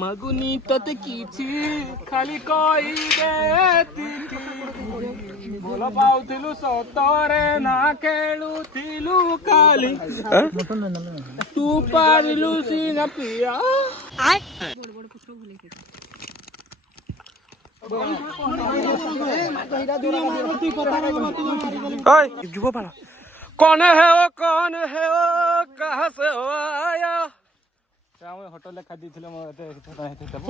मगुनी तत किछि खाली कई देती बोल पाउथिलु सतरे ना खेलुथिलु खाली तू पारिलु सीना पिया जुगो पाला कौन है वो कहाँ से हो आया होटल ले खादी थिले म एते छोटा हेते तब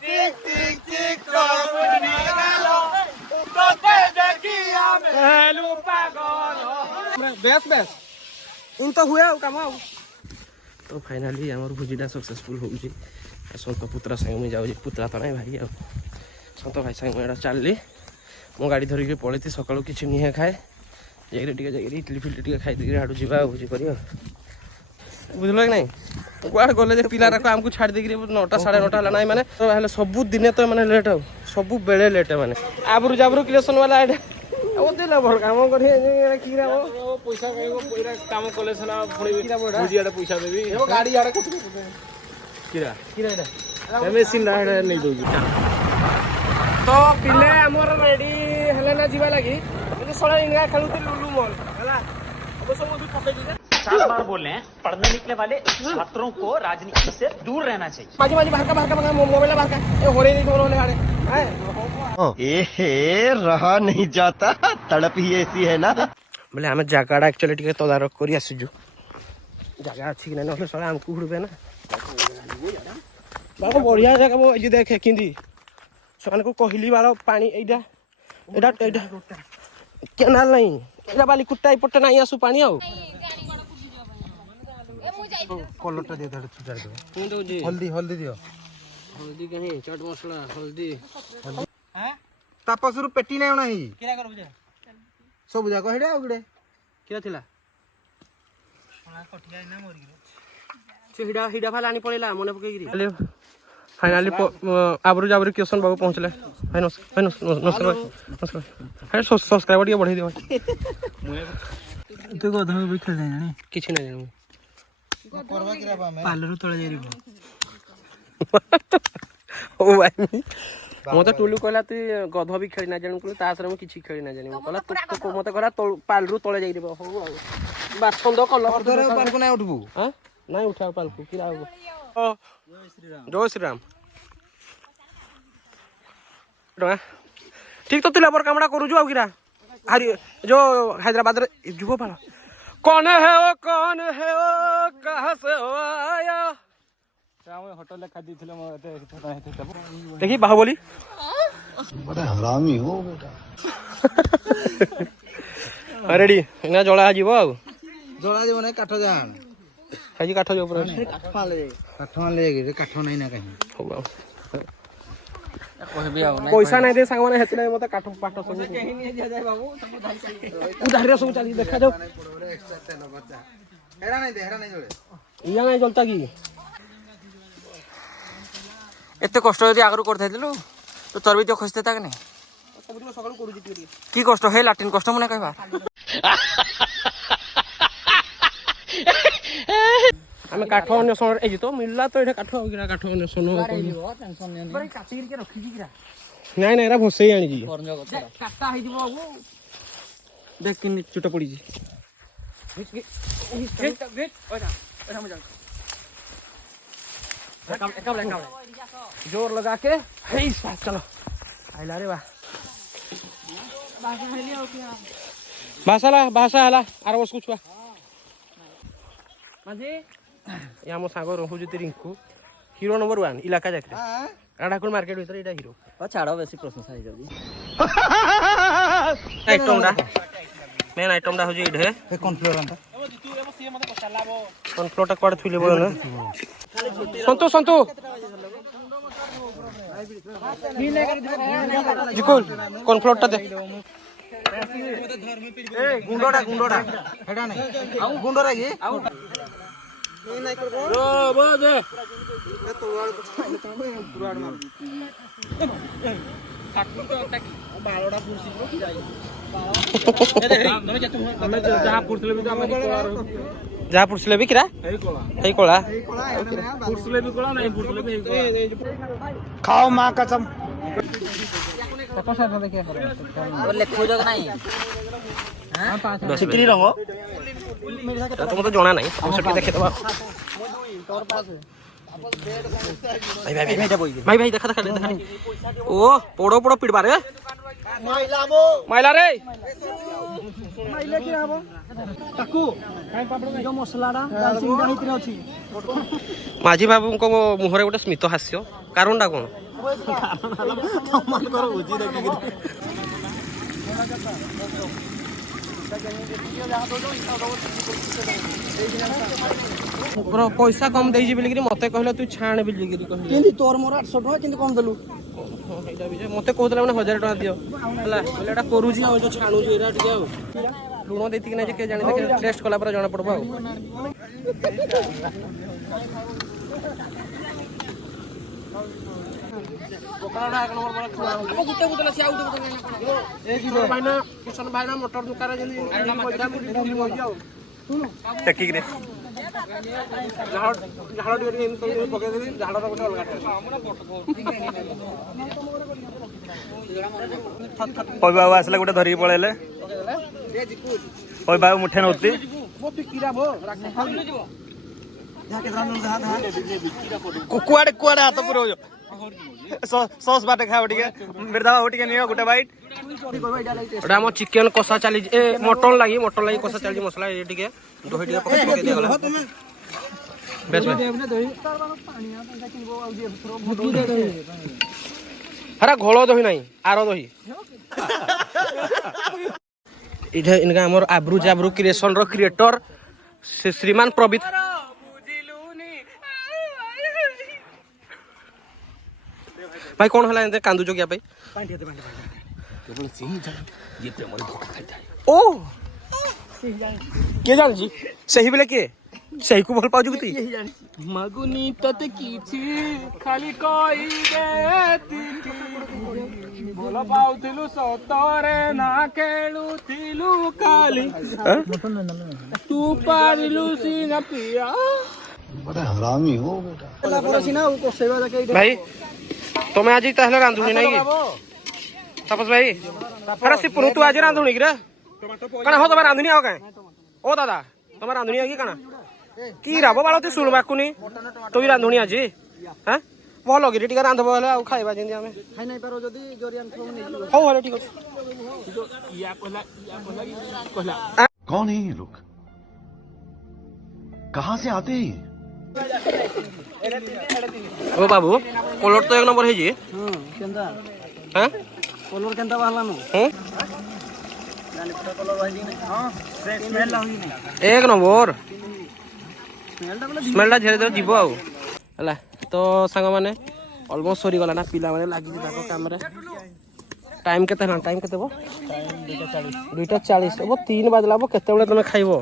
टिक टिक टिक कबनी गालो तोते देखिया हेलु पागल बेस इन तो हुए काम तो फाइनली हमर भुजीटा सक्सेसफुल हो जी संत पुत्रा संग में जाऊ पुत्रा तो नहीं भाई संत भाई संग में चलली मो गाड़ी धरिक पलैती सकालू किसी निहे खाए जाइए इडली फिडली टे खाई हाड़ू जा भोजी कर बुझल कि नहीं कुआड़े गले पिलार आमको छाड़ देकर 9टा 9:30 है मैंने तो सबू दिन तो मैंने लेट हो सब बेले लेट मैंने आबरू जाबरू क्रिएशन वाला भर काम कर काम कले पैसा देवी गाड़ी मेसीन नहीं दौर तो पिले आमर रेडी हेले ना जीवा लगी सड़ा इंगा खेलुते लुलु मॉल है अब सब भी पकड़ 4 बार बोल रहे हैं पढ़ने निकले वाले छात्रों को राजनीति से दूर रहना चाहिए। बाजी बाहर का मोबाइल बाहर का ये हो रही नहीं बोलने वाले ए रहा नहीं जाता तड़प ही ऐसी है ना बोले हमें जगह एक्चुअली टिके तदारक करी आसीजु जगह अच्छी कि नहीं सला हमको हुड़बे ना बाबा बढ़िया जगह वो ये देखे किंदी समान को कहली बार पानी एडा एडा एडा केनाल नहीं एडा बाली कुट्टा इपटे नहीं आसु पानी आउ कलरटा दे दाड़ छुटा दे हल्दी दियो हल्दी कहीं चाट मसला हल्दी हैं तापसरु पेटी नै नाही केरा कर बुझे सब बुझा को हेडे उगडे केरा थिला ओना कटिया ना मरि गेलो से हिडा फाला आनी पड़ेला मने पकेगिरी फाइनली आबरू जाबरू क्वेश्चन बाबू पहुंचले भाई नमस्कार है सब्सक्राइबर टिके बढ़ाई दियो तू गधा भी खेल जानी किछि नै जानु करवा किरा बा मैं पालरू तळे जाईबो ओ भाई मते टुलु कहला तू गध भी खेली ना जानू कहला तासरे में किछि खेली ना जानी कहला तू मते कहला पालरू तळे जाई देबो हो बाछंद कलर धरे पालकु ना उठबू हां नहीं उठाओ पालकु किरा हो जय श्री राम ठीक तो तू लेबर कामड़ा करू जो किरा हरि जो हैदराबाद रे जुबो पाला कौन है वो कहाँ से हो आया होटल ले खादी थिले म एते छोटा हेते तब देखी बाहुबली बड़ा हरामी हो बेटा रेडी इना जळा जीवो आ जोड़ा जीवन है काठ जान खाजी काठ जो पूरा काठ मान ले गे काठ नहीं ना कहीं हो पैसा नहीं दे सांग माने हेतले मते काठ पाठ सब कहीं नहीं दिया जाए बाबू उधार सब चली देखा जाओ हेरा नहीं जोड़े इया नहीं चलता की एते कष्ट यदि आगरू कर थाइलु तो चर्बी तो खसते था कि नहीं सब दिन सकाळ करू जिति की कष्ट हे लाटिन कष्ट मने कहबा हमें काठ अन्वेषण ए तो मिलला तो एटा काठ गिरा काठ अन्वेषण टेंशन नहीं बरे काटी के रखी जी गिरा नहीं नहीं एरा भसई आनी जी काटा होई दिबो बाबू देख किन चुटा पड़ी जी वेट ओटा मजा काम जोर लगा के हे इस पास चलो आइला रे बा भाषा हला आर बस कुछ माझे या मो सांग रहुजती रिंकू हीरो नंबर 1 इलाका जाके राडाकुल मार्केट भीतर एटा हीरो ओ छाड़ो बेसी प्रशंसा हे जल्दी आइटमडा मेन आइटमडा हो जे इडे ए कॉर्नफ्लोर अंता कॉर्नफ्लोर टा कोड थुले बोल ना संतु जिकुल कॉर्नफ्लोर टा दे ए गुंडोड़ा हेडा नहीं गुंडोड़ा की नहीं कर रो बज ए तो वाल पुराड़ मार काटू तो अटकी बालोडा पुरसी लो जाई बालो ए देख रे हमें जहां पुरसले भी तो हमें जहाँ पुरसले भी किरा है कोला खाओ माँ कसम ଲେଖୁଛ କି ନାଇଁ चिकनी रंग तुम तो जना नहीं हम सब देखे दबा भाई भाई देखा देखा देखा ओ पोड़ो पोड़ो पिड़बा रे माइला रे माझी बाबू को मुहरे गोटे स्मित हास्य कारणटा कौन पैसा कम देजी बोलिकी मते कहले तू छाण बोलिकी कहले तोर मोर 800 टका किंतु कम देलु मते कहले माने 1000 टका दियो हला बोले एटा करूजी आ जो छाणू जो एटा टिके लुण देती कि के जाने देखे टेस्ट कला पर जाना पड़बा किशन भाई मोटर दुकान बाबू आसला गोटे धरिकी पळेले बाबू मुठे नौती कुआडे कुआडे हाथ पुरो सॉस बाटे खाओ टिके बिरदा बाबू टिके नियो गोटे बाइट एटा हम चिकन कसा चली ए मटन लागी कसा चली मसला ए टिके दही टिके पके दिया गला बेस हरा घोलो दही नहीं आरो दही इधर इनका हमर आब्रू जाब्रू क्रिएशन रो क्रिएटर श्रीमान प्रबित भाई कौन हला एंते कांदू जो क्या भाई केवल सिंह जान ये प्रेम रे धोखा खाइता है ओ के जान जी सही बेले के सही को बोल पाजु की मगुनी तते कीछि खाली कोई देती बोला पाउथिलु सतरे ना खेलुथिलु काली तू पारिलु सीना पिया बड़ा हरामी हो बेटा भाई तुम्हें आज ताहले रांधुनी नहीं तापस भाई अरे सिपुनु तू आज रांधुनी कि रे कना हो तमे रांधुनी हो काए ओ दादा तमे रांधुनी है कि कना की राबो बालो तू सुन बाकुनी तू रांधुनी आज हैं भलो गिरी टिका रांधबो हले आ खाइबा जिंदी हमें खाइ नहीं पारो जदी जोरियान फोन नहीं हो हले ठीक अछि या कहला कौन है ये लोग कहाँ से आते हैं ओ बाबू कलर तो एक नंबर है जी केंदा हैं कलर केंदा बाहला नु हैं जाने पता कलर वाही नहीं हां स्मेल होई नहीं एक नंबर स्मेल दा स्मेलटा धीरे धीरे जीव आउ हला तो सांग माने ऑलमोस्ट सरी गला ना पिला माने लागी ताको काम रे टाइम केते ना टाइम केते बो टाइम 2:40 अब 3 बजला बो केते बेले तमे खाइबो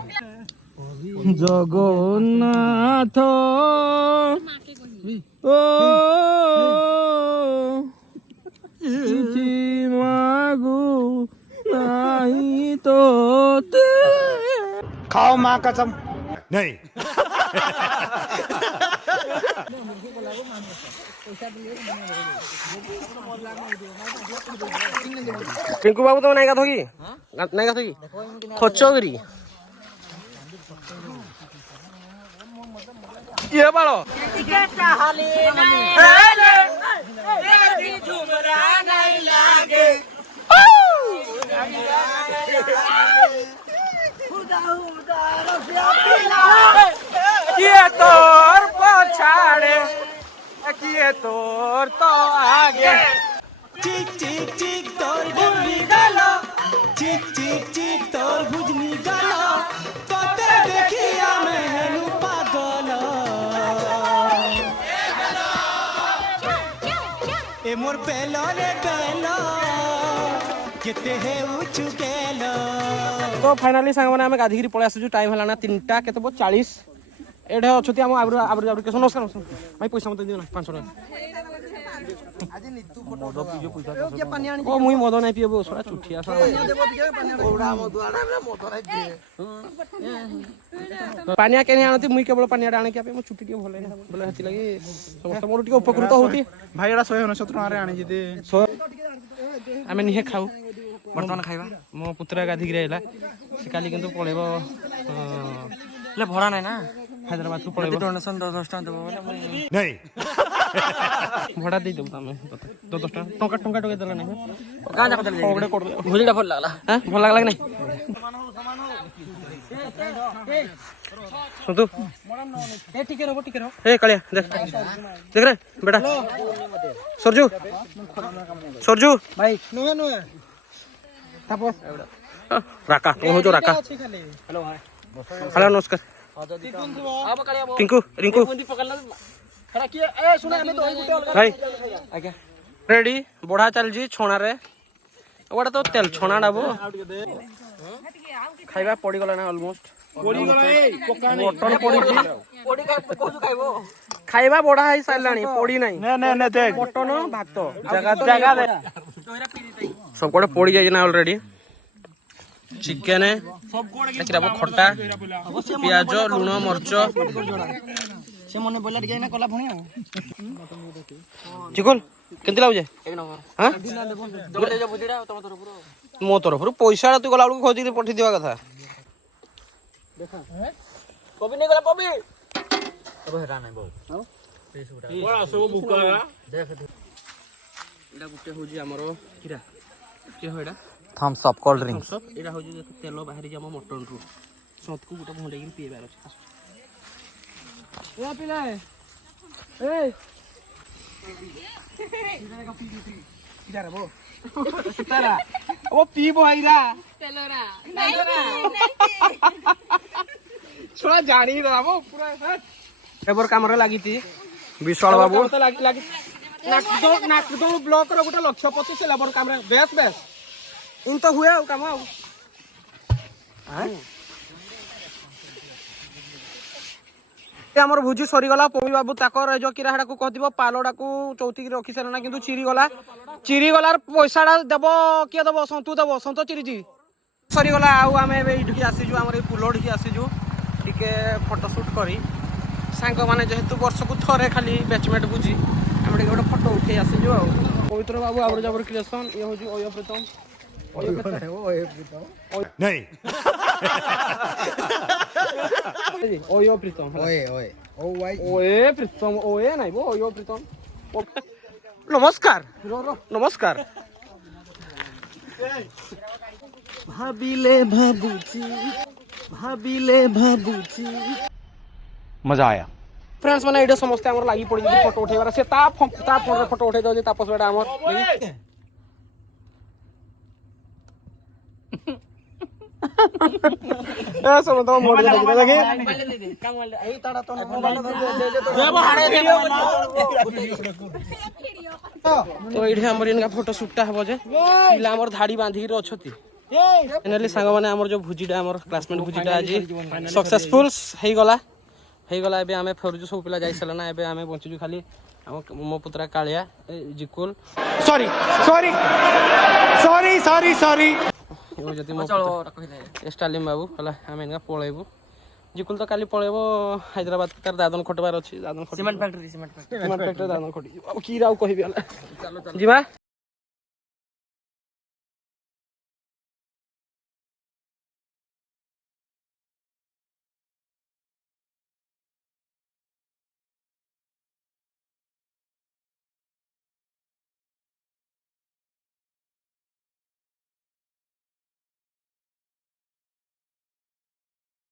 जगन्नाथ ओ इति मागु नाही तो खाओ माँ कसम नहीं टिंकू बाबू तुम नहीं गाथोगी नहीं गाथोगी खोचोगिरी ये बालो ये तोर पछाड़े किए तोर तो आगे चिक चिक चिक तोर भुजनी गालो चिक चिक चिक तोर भुजनी गालो तोते देखिया महलू पागल ए मोर पेलो रे पेलो केते हे उचु गेलो तो फाइनली सांग माने हमें गाधीगिरी पळे आसु टाइम हलाना 3टा केते 40 एठे अछती हम आबरू आबरू आबरू के नमस्कार भाई पैसा मत दियो ना 500 टका ଓ ମୁଇଁ ମଦ ନାଇଁ ପିଏ ବୋ ସରା ଚୁଠିଆ ସରା ପାନିଆ କେନେ ଆଣନ୍ତି ମୁଇଁ କେବଳ ପାନିଆଟା ଆଣିକି ଆପେ ମୋ ଚୁଟି ଟିକେ ଭଲ ନା ବୋଲେ ହେତି ଲାଗି ସମସ୍ତେ ମୋର ଟିକେ ଉପକୃତ ହଉତି ଭାଇ ଏଟା 199 ଟଙ୍କାରେ ଆଣିଛି ଦେ ଆମେ ନିହେ ଖାଉ ବର୍ତ୍ତମାନ ଖାଇବା ମୋ ପୁତୁରା ଗାଧିକିରି ଆଇଲା ସେ କାଲି କିନ୍ତୁ ପଳେଇବ ହେଲେ ଭଡ଼ା ନାହିଁ ନା ହାଇଦ୍ରାବାଦକୁ ପଳେଇବ ଡୋନେସନ୍ 10 ଟଙ୍କା ଦେବ ବୋଲେ नहीं ଭଡ଼ା ଦେଇଦେବୁ ତମେ 10 ଟଙ୍କା ଟଙ୍କା ଦେଲା ନାହିଁ ଗାଁ ଯାକ ଦେଲେ ଗୋଟେ କରିଦେବ ଭୋଜିଟା ଭଲ ଲାଗଲା ଭଲ ଲାଗଲା କି ନାଇଁ सुन तू ए कालिया देख देख रे बेटा सरजू सरजू ଭାଇ ନୁହେଁ ନୁହେଁ ତାପସ राका तू हो जो राका हेलो नमस्कार टिंकू रिंकू भाई रेडी बढ़ा चल जी छोना रे गोटा तो तेल छोना डाबो खाइबा पड़ी गला ना ऑलमोस्ट मटन पड़ी खाइबा बढ़ा है सारलानी पड़ी नहीं मटन भात जगह दे सब कोड़े पड़ी जाए ना ऑलरेडी चिकेन खट्टा प्याज लुण मर्च ସେ ମନେ ବୋଇଲା ଟିକେ ନା କଲା ଭଣି ଆଉ चिकुल केमती लाଗୁଛି हां मो तरफ पैसा तू गला बेलू खोजी पठे दिवा कथा पबी नहीं गला पबी गुटे हूँ आमर किरा किए हो थम्स अप कोल्ड ड्रिंक्स यहाँ हूँ तेल बाहरी आम मटन रू सत को गोटे भंडे पीबार अच्छे पीब छुआ जानी पूरा काम लगी विशाल बाबू नाकदोल ब्लॉक रो गोटे 125 लेबर काम बेस बेस इन तो हुए काम आमर भुजी सरीगला पवी बाबू ताकर जो किराड़ा को कहदिबो पालोडा को चौथी रखी सारा किंतु चिरी गलार पैसाटा देव किए देव सन्तु देव सन्त चिरीजी सरीगला आउ आम एठी आसीजु आमर ए पुलोठी आसीजु टिके फोटोशूट करी सांग मैंने जेहेतु वर्ष को थरे खाली बैचमेट बुझी आम गोटे फोटो उठे आसीजु आ पवित्र बाबू आबर जाबर क्रिएशन ये हूँ अय प्रीतम नहीं ओयो प्रीतम ओए प्रीतम ओए नहीं वो ओयो प्रीतम नमस्कार नमस्कार ଭାବିଲେ ଭାବୁଛି मजा आया फ्रेंड्स मैंने ये समस्त आम लगी पड़ी फोटो उठेबार से फोन रे फोटो उठे दे तापस बेटा आम तो ये आम फोटो सुटा हम जे पिला आम धाड़ी बांधिक अच्छी फाइनाली सांग मैंने आम जो भोजीटा आम क्लासमेट भोजीटा आज सक्सेसफुल हो गला एबे आमे फेरुजु सब पिला जाई सला ना एबे आमे बंचुजु खाली मो पुत्रा कालिया जिकुल sorry sorry sorry sorry sorry यो जति मो स्टालिन बाबू हला आमे इनका पळेबु जिकुल तो काली पळेबो हैदराबाद तार दादन खटबार अछि दादन खट सीमेंट फैक्ट्री दादन खटी की राव कहिबी हला जिमा